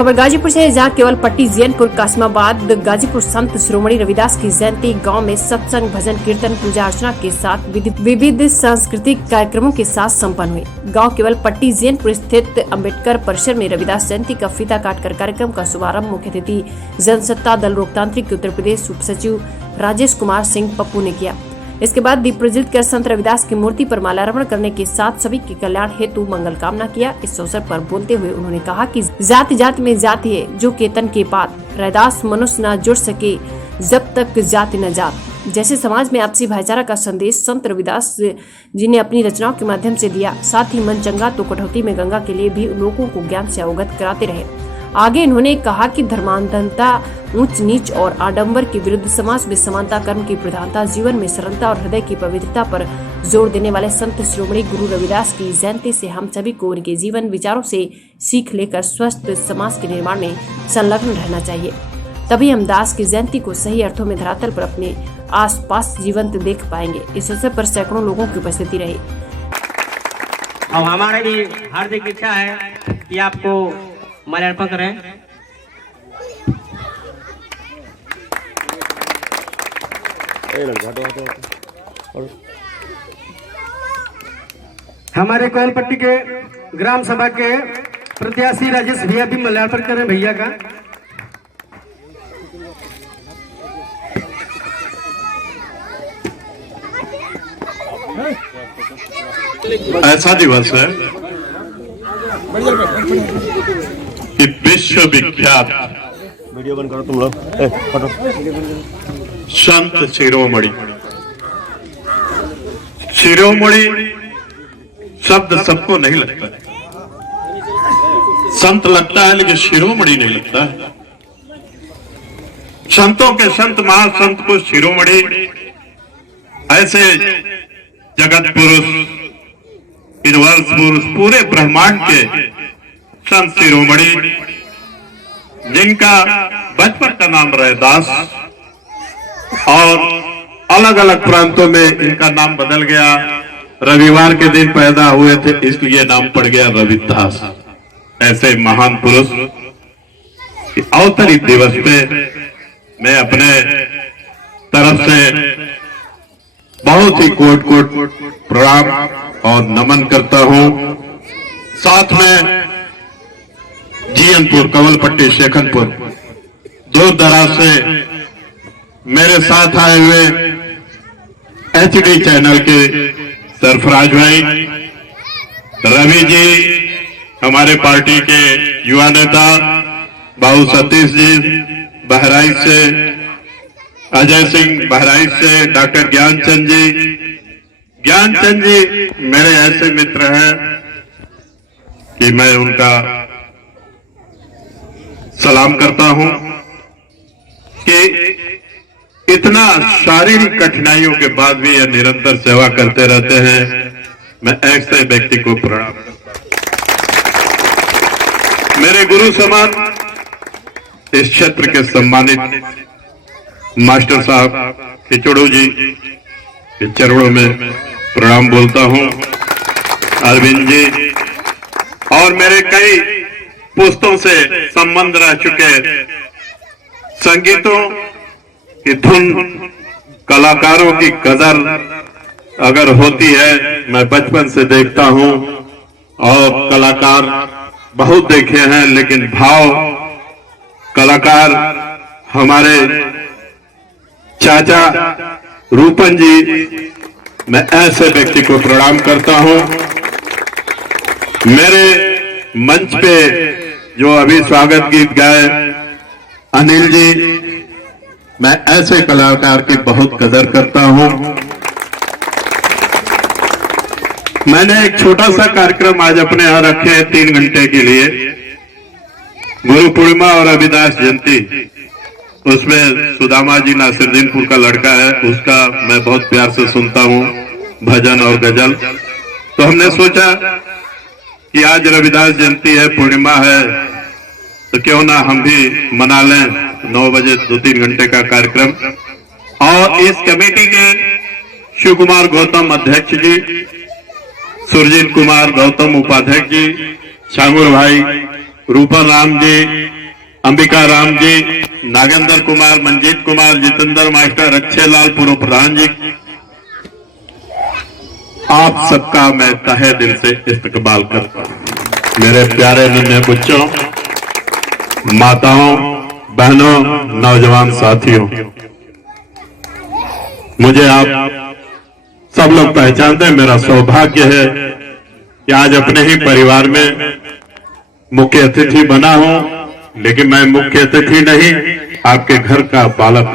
खबर गाजीपुर से है, जहाँ केवल पट्टी जैनपुर कासिमाबाद गाजीपुर संत शिरोमणि रविदास की जयंती गांव में सत्संग भजन कीर्तन पूजा अर्चना के साथ विविध सांस्कृतिक कार्यक्रमों के साथ संपन्न हुए। गांव केवल पट्टी जैनपुर स्थित अंबेडकर परिसर में रविदास जयंती का फीता काटकर कार्यक्रम का शुभारंभ मुख्य अतिथि जनसत्ता दल लोकतांत्रिक उत्तर प्रदेश उप सचिव राजेश कुमार सिंह पप्पू ने किया। इसके बाद दीप प्रज्वलित कर संत रविदास की मूर्ति पर माल्यार्पण करने के साथ सभी के कल्याण हेतु मंगल कामना किया। इस अवसर पर बोलते हुए उन्होंने कहा कि जाति जाति में जाति है, जो केतन के पात रविदास मनुष्य न जुड़ सके जब तक जाति न जात। जैसे समाज में आपसी भाईचारा का संदेश संत रविदास जी ने अपनी रचनाओं के माध्यम से दिया। साथ ही मन चंगा तो कटौती में गंगा के लिए भी लोगों को ज्ञान से अवगत कराते रहे। आगे इन्होंने कहा कि धर्मांधता, ऊंच नीच और आडंबर के विरुद्ध समाज में समानता, कर्म की प्रधानता, जीवन में सरलता और हृदय की पवित्रता पर जोर देने वाले संत शिरोमणि गुरु रविदास की जयंती से हम सभी को उनके जीवन विचारों से सीख लेकर स्वस्थ समाज के निर्माण में संलग्न रहना चाहिए। तभी हम दास की जयंती को सही अर्थों में धरातल पर अपने आसपास जीवंत देख पाएंगे। इस अवसर पर सैकड़ों लोगों की उपस्थिति रही। अब हमारी भी हार्दिक इच्छा है कि आपको माल्यार्पण करें। हमारे कोयलपट्टी के ग्राम सभा के प्रत्याशी राजेश भैया भी माल्यार्पण करें भैया का। ऐसा दिवस है कि विश्वविख्यात वीडियो बंद करो तुम लोग, फोटो। संत शिरोमणि, शिरोमणि शब्द सबको नहीं लगता है। संत लगता है लेकिन शिरोमणि नहीं लगता है। संतों के संत महासंत को शिरोमणि, ऐसे जगत पुरुष, यूनिवर्स पुरुष, पूरे ब्रह्मांड के संत शिरोमणि, जिनका बचपन का नाम रविदास और अलग अलग प्रांतों में इनका नाम बदल गया। रविवार के दिन पैदा हुए थे इसलिए नाम पड़ गया रविदास। ऐसे महान पुरुष की अवतरी दिवस पे मैं अपने तरफ से बहुत ही कोट कोट प्रणाम और नमन करता हूं। साथ में जीएनपुर, कंवलपट्टी, शेखनपुर, दूर दराज से मेरे साथ आए हुए एचडी चैनल के सरफराज भाई, रवि जी, हमारे पार्टी के युवा नेता बाबू सतीश जी बहराइच से, अजय सिंह बहराइच से, डॉक्टर ज्ञानचंद जी मेरे ऐसे मित्र हैं कि मैं उनका सलाम करता हूं कि इतना शारीरिक कठिनाइयों के बाद भी यह निरंतर सेवा करते रहते हैं। मैं ऐसे व्यक्ति को प्रणाम करता हूं। मेरे गुरु समान इस क्षेत्र के सम्मानित मास्टर साहब खिचड़ू जी के चरणों में प्रणाम बोलता हूं। अरविंद जी और मेरे कई पुस्तों से संबंध रह चुके संगीतों की धुन, कलाकारों की कदर अगर होती है, मैं बचपन से देखता हूं और कलाकार बहुत देखे हैं, लेकिन भाव कलाकार हमारे चाचा रूपन जी, मैं ऐसे व्यक्ति को प्रणाम करता हूं। मेरे मंच पे जो अभी स्वागत गीत गाए अनिल जी, मैं ऐसे कलाकार की बहुत कदर करता हूं। मैंने एक छोटा सा कार्यक्रम आज अपने यहां रखे हैं 3 घंटे के लिए, गुरु पूर्णिमा और रविदास जयंती। उसमें सुदामा जी नासिरुद्दीनपुर का लड़का है, उसका मैं बहुत प्यार से सुनता हूं भजन और गजल। तो हमने सोचा कि आज रविदास जयंती है, पूर्णिमा है, तो क्यों ना हम भी मना लें 9 बजे 2-3 घंटे का कार्यक्रम। और इस कमेटी के शिव कुमार गौतम अध्यक्ष जी, सुरजीत कुमार गौतम उपाध्यक्ष जी, छांगुर भाई रूपा राम जी, अंबिका राम जी, नागेंद्र कुमार, मंजीत कुमार, जितेंद्र मास्टर, अक्षय लाल पूर्व प्रधान जी, आप सबका मैं तहे दिल से इस्तकबाल करता हूं। मेरे प्यारे नन्हे बच्चों, माताओं, बहनों, नौजवान साथियों, मुझे आप सब लोग पहचानते हैं। मेरा सौभाग्य है कि आज अपने ही परिवार में मुख्य अतिथि बना हूं, लेकिन मैं मुख्य अतिथि नहीं, आपके घर का बालक,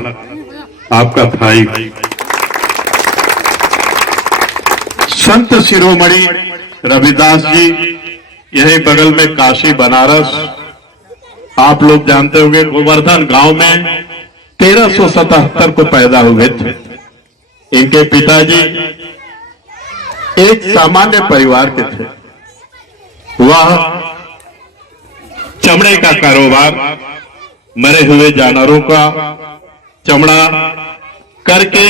आपका भाई। संत शिरोमणि रविदास जी यही बगल में काशी बनारस, आप लोग जानते होंगे, गोवर्धन गांव में 1377 को पैदा हुए थे। इनके पिताजी एक सामान्य परिवार के थे। वह चमड़े का कारोबार, मरे हुए जानवरों का चमड़ा करके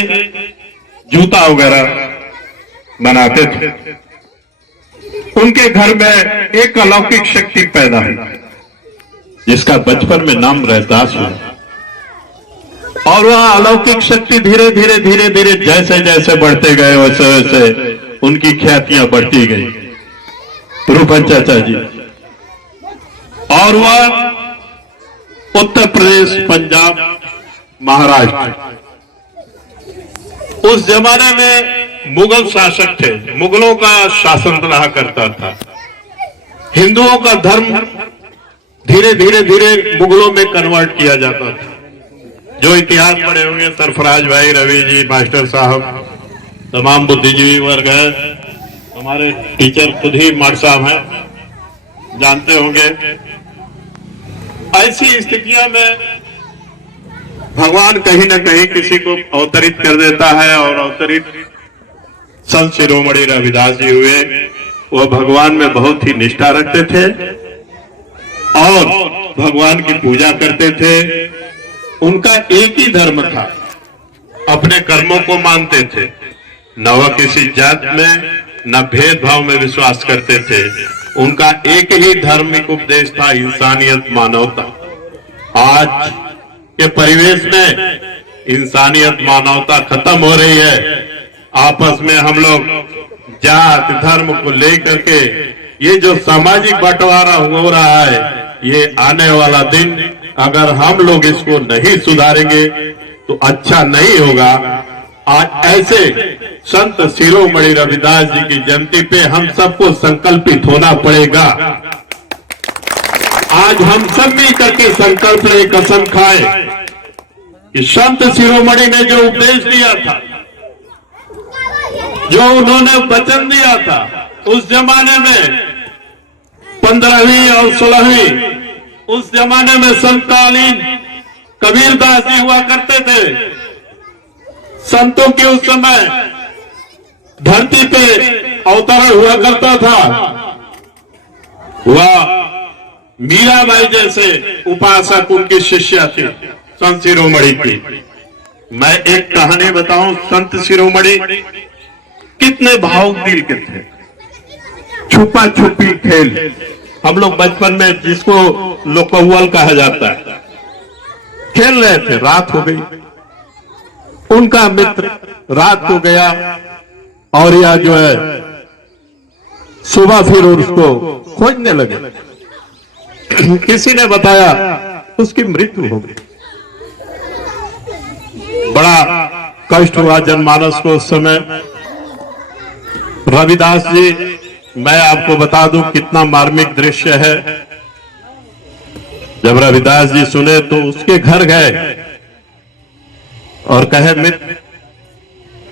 जूता वगैरह बनाते थे। उनके घर में एक अलौकिक शक्ति पैदा हुई, जिसका बचपन में नाम रविदास हुआ। और वह अलौकिक शक्ति धीरे धीरे धीरे धीरे जैसे जैसे बढ़ते गए, वैसे वैसे उनकी ख्यातियां बढ़ती गई। रूपन चाचा जी, और वह उत्तर प्रदेश, पंजाब, महाराष्ट्र, उस जमाने में मुगल शासक थे, मुगलों का शासन रहा करता था। हिंदुओं का धर्म धीरे धीरे धीरे मुगलों में कन्वर्ट किया जाता था। जो इतिहास पढ़े होंगे, सरफराज भाई, रवि जी, मास्टर साहब, तमाम बुद्धिजीवी वर्ग है, हमारे टीचर खुद ही माट साहब हैं, जानते होंगे। ऐसी स्थितियों में भगवान कहीं न कहीं किसी को अवतरित कर देता है, और अवतरित संत शिरोमणि रविदास जी हुए। वह भगवान में बहुत ही निष्ठा रखते थे और भगवान की पूजा करते थे। उनका एक ही धर्म था, अपने कर्मों को मानते थे, न वह किसी जात में न भेदभाव में विश्वास करते थे। उनका एक ही धार्मिक उपदेश था, इंसानियत, मानवता। आज के परिवेश में इंसानियत, मानवता खत्म हो रही है। आपस में हम लोग जात धर्म को लेकर के ये जो सामाजिक बंटवारा हो रहा है, ये आने वाला दिन अगर हम लोग इसको नहीं सुधारेंगे तो अच्छा नहीं होगा। आज ऐसे संत शिरोमणि रविदास जी की जयंती पे हम सबको संकल्पित होना पड़ेगा। आज हम सब मिल करके संकल्प ले, कसम खाए कि संत शिरोमणि ने जो उपदेश दिया था, जो उन्होंने वचन दिया था, उस जमाने में 15वीं और 16वीं, उस जमाने में समकालीन कबीरदास जी हुआ करते थे। संतों के उस समय धरती पे अवतरण हुआ करता था। वह मीराबाई जैसे उपासक उनकी शिष्या थी संत शिरोमणि की। मैं एक कहानी बताऊं, संत शिरोमणि कितने भावुक दिल के थे। छुपा छुपी खेल, हम लोग बचपन में जिसको लोकौवल कहा जाता है, खेल रहे थे। रात हो गई, उनका मित्र रात को गया और यह जो है सुबह फिर उसको खोजने लगे। किसी ने बताया उसकी मृत्यु हो गई। बड़ा कष्ट हुआ जनमानस को उस समय। रविदास जी, मैं आपको बता दूं कितना मार्मिक दृश्य है। जब रविदास जी सुने तो उसके घर गए और कहे, मित्र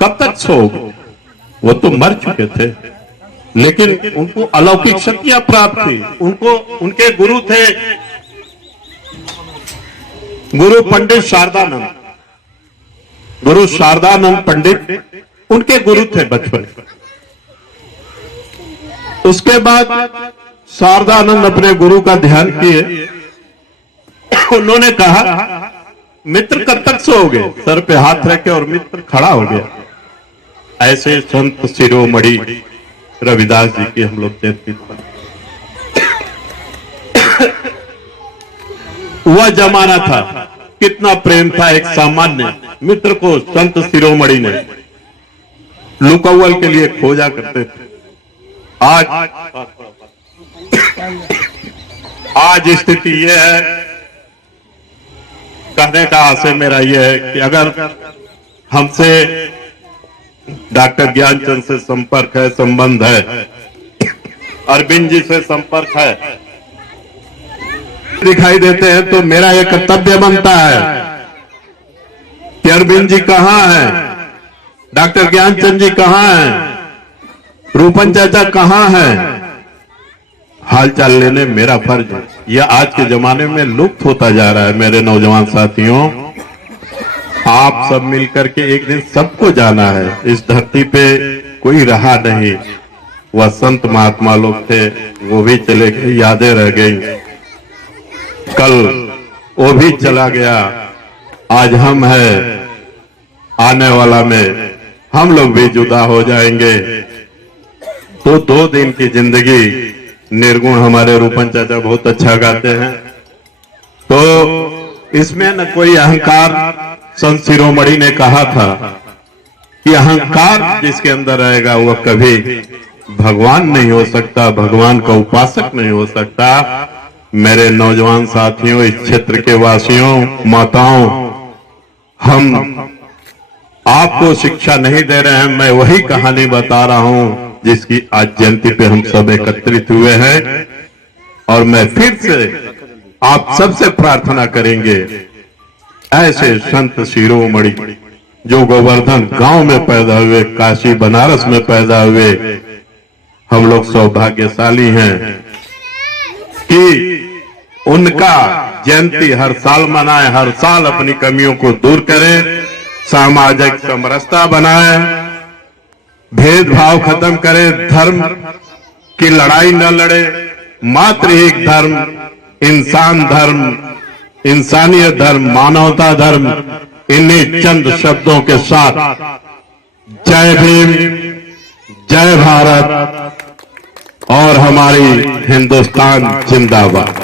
कब तक सोओगे? वो तो मर चुके थे, लेकिन उनको अलौकिक शक्तियां प्राप्त थी। उनको उनके गुरु थे, गुरु पंडित शारदानंद, गुरु शारदानंद पंडित उनके गुरु थे बचपन। उसके बाद शारदानंद अपने गुरु का ध्यान किए। उन्होंने कहा, मित्र कब तक सोओगे? सर पे हाथ रखे और मित्र खड़ा हो गया। ऐसे संत शिरोमणि रविदास जी की हम लोग जयंती। वह जमाना था, कितना प्रेम था एक सामान्य मित्र को संत शिरोमणि ने लुकअव्वल के लिए खोजा करते थे। आज स्थिति यह है, कहने का आशय मेरा यह है कि अगर हमसे डॉक्टर ज्ञानचंद से संपर्क है, संबंध है, अरविंद जी से संपर्क है, दिखाई देते हैं, तो मेरा यह कर्तव्य बनता है कि अरविंद जी कहां हैं, डॉक्टर ज्ञानचंद जी कहां हैं, रूपन चाचा कहां हैं, हालचाल लेने मेरा फर्ज है। यह आज के जमाने में लुप्त होता जा रहा है। मेरे नौजवान साथियों, आप सब मिलकर के एक दिन सबको जाना है। इस धरती पे कोई रहा नहीं, वह संत महात्मा लोग थे, वो भी चले गए, यादें रह गई, कल वो भी चला गया, आज हम हैं, आने वाला में हम लोग भी जुदा हो जाएंगे। तो 2 दिन की जिंदगी, निर्गुण हमारे रूपन चाचा बहुत अच्छा गाते हैं, तो इसमें न कोई अहंकार, संत शिरोमणि ने कहा था कि अहंकार जिसके अंदर रहेगा वह कभी भगवान नहीं हो सकता, भगवान का उपासक नहीं हो सकता। मेरे नौजवान साथियों, इस क्षेत्र के वासियों, माताओं, हम आपको शिक्षा नहीं दे रहे हैं, मैं वही कहानी बता रहा हूं जिसकी आज जयंती पे हम सब एकत्रित हुए हैं। और मैं फिर से आप सबसे प्रार्थना करेंगे, ऐसे संत शिरोमणि जो गोवर्धन गांव में पैदा हुए, काशी बनारस में पैदा हुए, हम लोग सौभाग्यशाली हैं कि उनका जयंती हर साल मनाएं, हर साल अपनी कमियों को दूर करें, सामाजिक समरसता बनाएं, भेदभाव खत्म करें, धर्म की लड़ाई न लड़े, मात्र एक धर्म, इंसान धर्म, इंसानियत धर्म, मानवता धर्म, इन्हीं चंद शब्दों के साथ जय भीम, जय भारत और हमारी हिंदुस्तान जिंदाबाद।